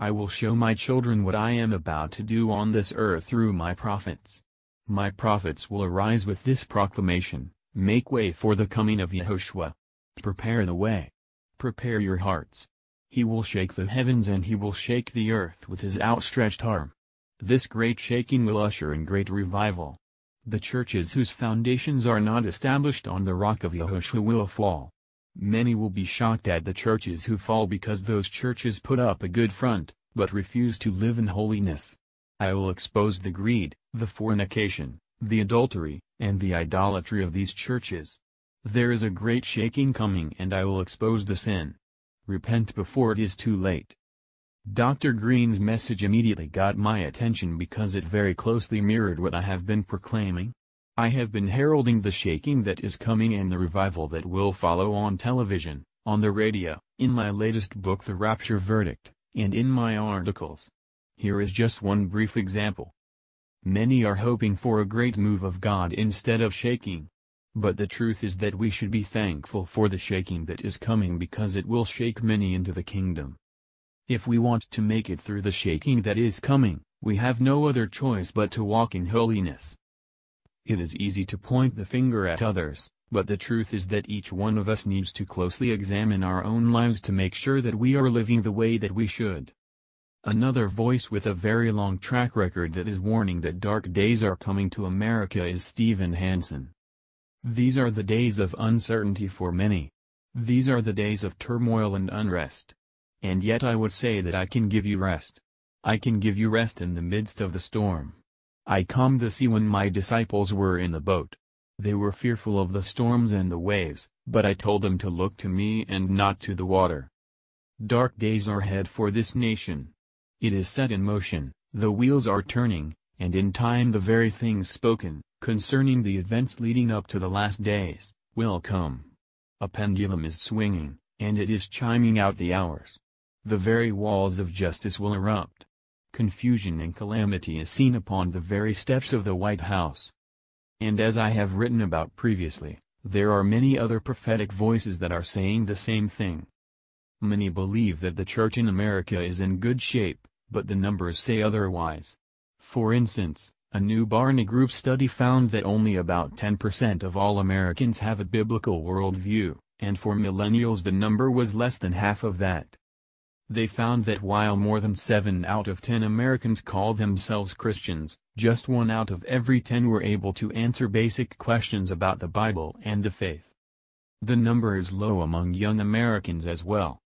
I will show my children what I am about to do on this earth through my prophets. My prophets will arise with this proclamation, make way for the coming of Yahushua. Prepare the way. Prepare your hearts. He will shake the heavens and he will shake the earth with his outstretched arm. This great shaking will usher in great revival. The churches whose foundations are not established on the rock of Yahushua will fall. Many will be shocked at the churches who fall because those churches put up a good front, but refuse to live in holiness. I will expose the greed, the fornication, the adultery, and the idolatry of these churches. There is a great shaking coming and I will expose the sin. Repent before it is too late. Dr. Green's message immediately got my attention because it very closely mirrored what I have been proclaiming. I have been heralding the shaking that is coming and the revival that will follow on television, on the radio, in my latest book The Rapture Verdict, and in my articles. Here is just one brief example. Many are hoping for a great move of God instead of shaking. But the truth is that we should be thankful for the shaking that is coming because it will shake many into the kingdom. If we want to make it through the shaking that is coming, we have no other choice but to walk in holiness. It is easy to point the finger at others, but the truth is that each one of us needs to closely examine our own lives to make sure that we are living the way that we should. Another voice with a very long track record that is warning that dark days are coming to America is Stephen Hansen. These are the days of uncertainty for many. These are the days of turmoil and unrest. And yet I would say that I can give you rest. I can give you rest in the midst of the storm. I calmed the sea when my disciples were in the boat. They were fearful of the storms and the waves, but I told them to look to me and not to the water. Dark days are ahead for this nation. It is set in motion, the wheels are turning, and in time the very things spoken, concerning the events leading up to the last days, will come. A pendulum is swinging, and it is chiming out the hours. The very walls of justice will erupt. Confusion and calamity is seen upon the very steps of the White House. And as I have written about previously, there are many other prophetic voices that are saying the same thing. Many believe that the church in America is in good shape, but the numbers say otherwise. For instance, a new Barna Group study found that only about 10% of all Americans have a biblical worldview, and for millennials the number was less than half of that. They found that while more than 7 out of 10 Americans call themselves Christians, just 1 out of every 10 were able to answer basic questions about the Bible and the faith. The number is low among young Americans as well.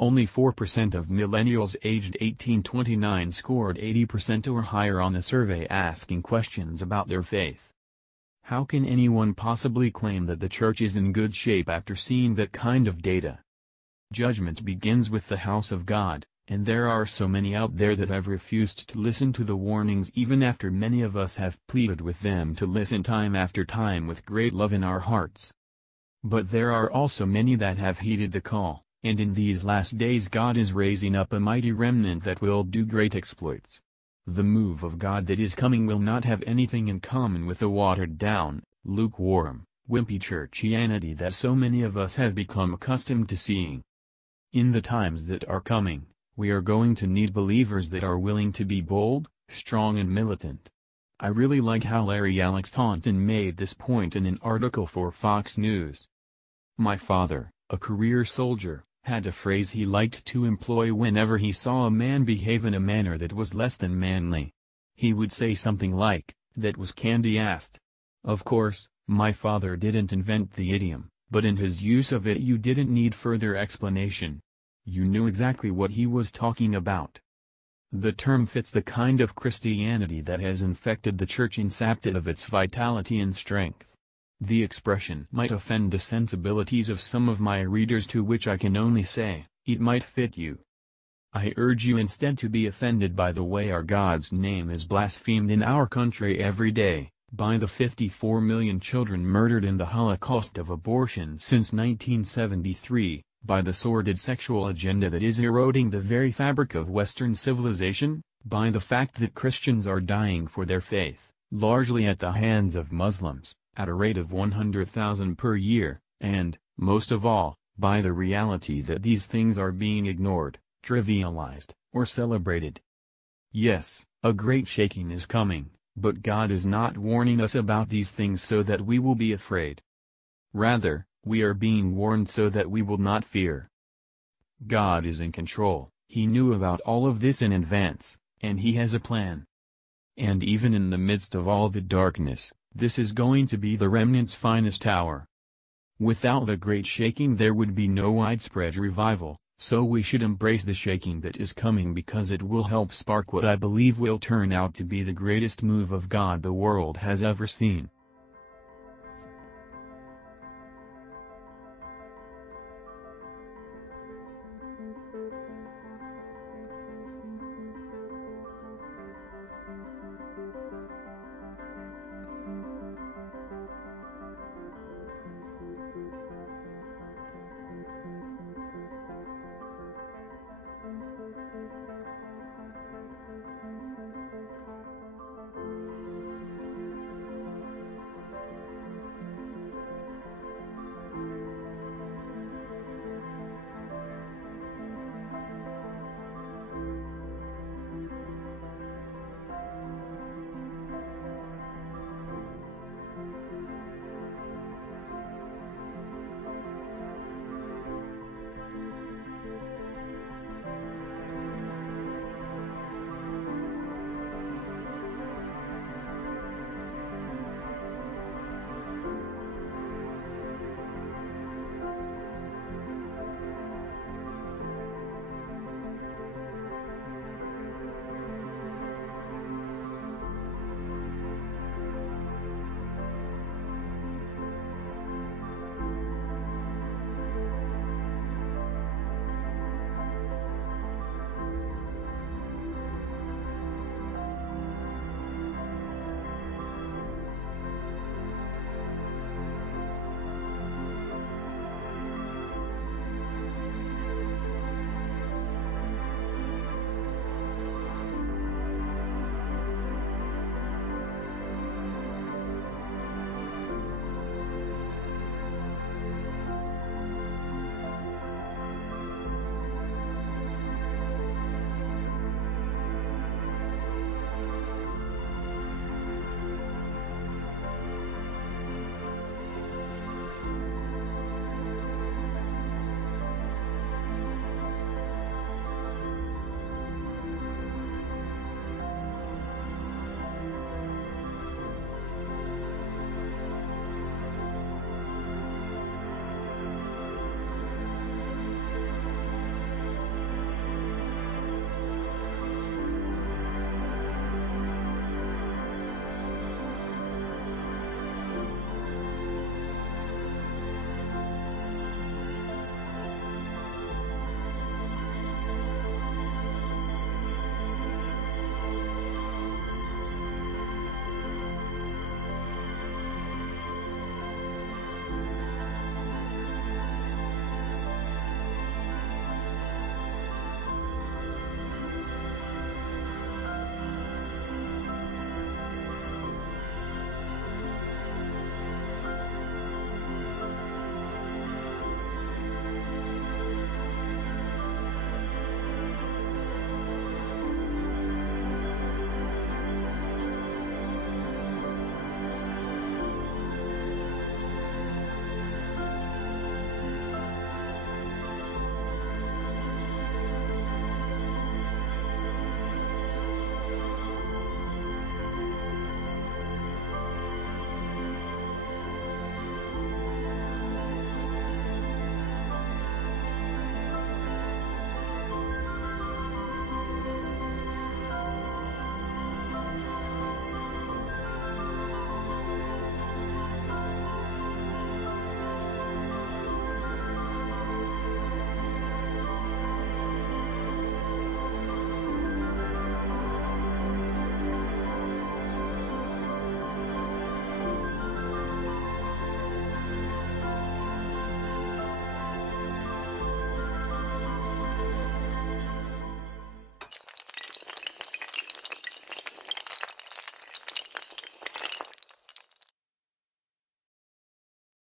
Only 4% of millennials aged 18-29 scored 80% or higher on a survey asking questions about their faith. How can anyone possibly claim that the church is in good shape after seeing that kind of data? Judgment begins with the house of God, and there are so many out there that have refused to listen to the warnings even after many of us have pleaded with them to listen time after time with great love in our hearts. But there are also many that have heeded the call, and in these last days God is raising up a mighty remnant that will do great exploits. The move of God that is coming will not have anything in common with the watered-down, lukewarm, wimpy churchianity that so many of us have become accustomed to seeing. In the times that are coming, we are going to need believers that are willing to be bold, strong and militant. I really like how Larry Alex Taunton made this point in an article for Fox News. My father, a career soldier, had a phrase he liked to employ whenever he saw a man behave in a manner that was less than manly. He would say something like, "That was candy-assed." Of course, my father didn't invent the idiom, but in his use of it you didn't need further explanation. You knew exactly what he was talking about. The term fits the kind of Christianity that has infected the church and sapped it of its vitality and strength. The expression might offend the sensibilities of some of my readers, to which I can only say, it might fit you. I urge you instead to be offended by the way our God's name is blasphemed in our country every day, by the 54 million children murdered in the Holocaust of abortion since 1973, by the sordid sexual agenda that is eroding the very fabric of Western civilization, by the fact that Christians are dying for their faith, largely at the hands of Muslims, at a rate of 100,000 per year, and, most of all, by the reality that these things are being ignored, trivialized, or celebrated. Yes, a great shaking is coming, but God is not warning us about these things so that we will be afraid. Rather, we are being warned so that we will not fear. God is in control. He knew about all of this in advance, and He has a plan. And even in the midst of all the darkness, this is going to be the remnant's finest hour. Without a great shaking there would be no widespread revival, so we should embrace the shaking that is coming because it will help spark what I believe will turn out to be the greatest move of God the world has ever seen.